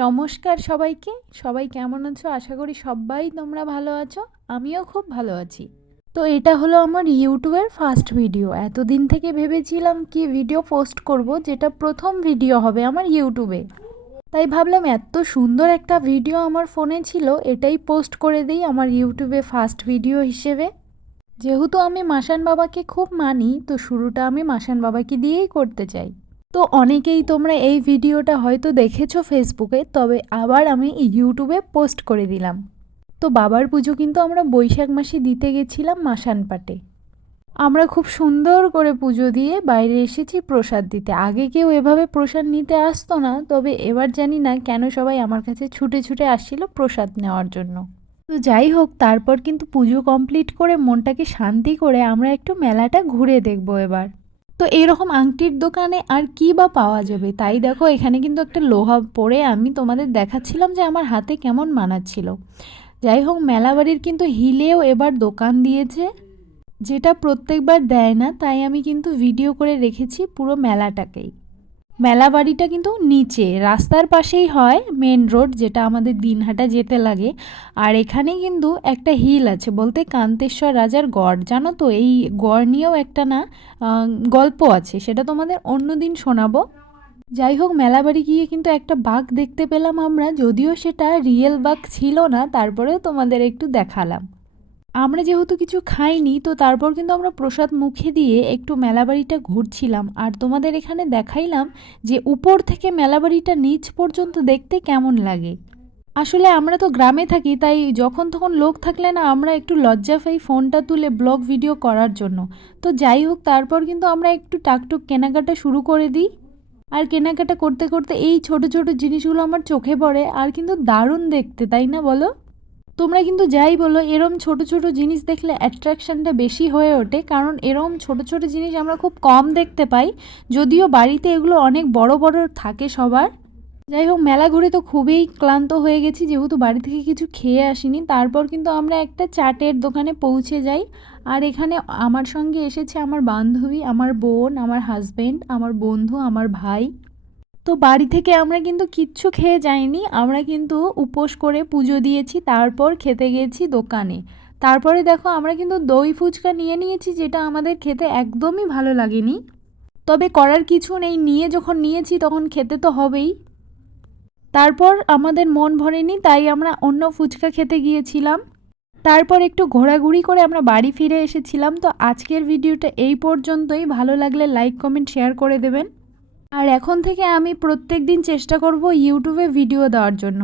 নমস্কার সবাইকে। সবাই কেমন আছো? আশা করি সবাই তোমরা ভালো আছো। আমিও খুব ভালো আছি। তো এটা হলো আমার ইউটিউবের ফার্স্ট ভিডিও। এতদিন থেকে ভেবেছিলাম কি ভিডিও পোস্ট করব, যেটা প্রথম ভিডিও হবে আমার ইউটিউবে। তাই ভাবলাম এত সুন্দর একটা ভিডিও আমার ফোনে ছিল, এটাই পোস্ট করে দিই আমার ইউটিউবে ফার্স্ট ভিডিও হিসেবে। যেহেতু আমি মাসান বাবাকে খুব মানি, তো শুরুটা আমি মাসান বাবাকে দিয়েই করতে চাই। তো অনেকেই তোমরা এই ভিডিওটা হয়তো দেখেছো ফেসবুকে, তবে আবার আমি ইউটিউবে পোস্ট করে দিলাম। তো বাবার পুজো কিন্তু আমরা বৈশাখ মাসে দিতে গেছিলাম মাসান পাটে। আমরা খুব সুন্দর করে পুজো দিয়ে বাইরে এসেছি প্রসাদ দিতে। আগে কেউ এভাবে প্রসাদ নিতে আসতো না, তবে এবার জানি না কেন সবাই আমার কাছে ছুটে ছুটে আসছিল প্রসাদ নেওয়ার জন্য। তো যাই হোক, তারপর কিন্তু পুজো কমপ্লিট করে মনটাকে শান্তি করে আমরা একটু মেলাটা ঘুরে দেখবো এবার। তো এরকম আংটির দোকানে আর কি বা পাওয়া যাবে, তাই দেখো এখানে কিন্তু একটা লোহা পরে আমি তোমাদের দেখাচ্ছিলাম যে আমার হাতে কেমন মানাচ্ছিল। যাই হোক, মেলাবাড়ির কিন্তু হিলেও এবার দোকান দিয়েছে, যেটা প্রত্যেকবার দেয় না, তাই আমি কিন্তু ভিডিও করে রেখেছি পুরো মেলাটাকেই। মেলা বাড়িটা কিন্তু নিচে রাস্তার পাশেই হয়, মেন রোড যেটা আমাদের দিনহাটা যেতে লাগে। আর এখানে কিন্তু একটা হিল আছে, বলতে কান্তেশ্বর রাজার গড়। জানো তো, এই গড় নিয়েও একটা না গল্প আছে, সেটা তোমাদের অন্য দিন শোনাবো। যাই হোক, মেলাবাড়ি গিয়ে কিন্তু একটা বাঘ দেখতে পেলাম আমরা, যদিও সেটা রিয়েল বাঘ ছিল না, তারপরেও তোমাদের একটু দেখালাম। আমরা যেহেতু কিছু খাইনি, তো তারপর কিন্তু আমরা প্রসাদ মুখে দিয়ে একটু মেলাবাড়িটা ঘুরছিলাম, আর তোমাদের এখানে দেখাইলাম যে উপর থেকে মেলাবাড়িটা নিচ পর্যন্ত দেখতে কেমন লাগে। আসলে আমরা তো গ্রামে থাকি, তাই যখন তখন লোক থাকলে না আমরা একটু লজ্জা পাই ফোনটা তুলে ব্লগ ভিডিও করার জন্য। তো যাই হোক, তারপর কিন্তু আমরা একটু টাকটুক কেনাকাটা শুরু করে দিই। আর কেনাকাটা করতে করতে এই ছোট ছোট জিনিসগুলো আমার চোখে পড়ে, আর কিন্তু দারুণ দেখতে, তাই না বলো? তোমরা কিন্তু যাই বলো, এরম ছোট ছোট জিনিস দেখলে অ্যাট্রাকশনটা বেশি হয়ে ওঠে, কারণ এরম ছোট ছোট জিনিস আমরা খুব কম দেখতে পাই, যদিও বাড়িতে এগুলো অনেক বড় বড় থাকে সবার। যাই হোক, মেলা ঘুরে তো খুবই ক্লান্ত হয়ে গেছি, যেহেতু বাড়ি থেকে কিছু খেয়ে আসিনি। তারপর কিন্তু আমরা একটা চাটের দোকানে পৌঁছে যাই। আর এখানে আমার সঙ্গে এসেছে আমার বান্ধবী, আমার বোন, আমার হাজবেন্ড, আমার বন্ধু, আমার ভাই। তো বাড়ি থেকে আমরা কিন্তু কিচ্ছু খেয়ে যাইনি, আমরা কিন্তু উপোস করে পুজো দিয়েছি, তারপর খেতে গেছি দোকানে। তারপরে দেখো আমরা কিন্তু দই ফুচকা নিয়ে নিয়েছি, যেটা আমাদের খেতে একদমই ভালো লাগেনি, তবে করার কিছু নেই, নিয়ে যখন নিয়েছি তখন খেতে তো হবেই। তারপর আমাদের মন ভরেনি, তাই আমরা অন্য ফুচকা খেতে গিয়েছিলাম। তারপর একটু ঘোরাঘুরি করে আমরা বাড়ি ফিরে এসেছিলাম। তো আজকের ভিডিওটা এই পর্যন্তই। ভালো লাগলে লাইক কমেন্ট শেয়ার করে দেবেন। আর এখন থেকে আমি প্রত্যেক দিন চেষ্টা করব ইউটিউবে ভিডিও দেওয়ার জন্য।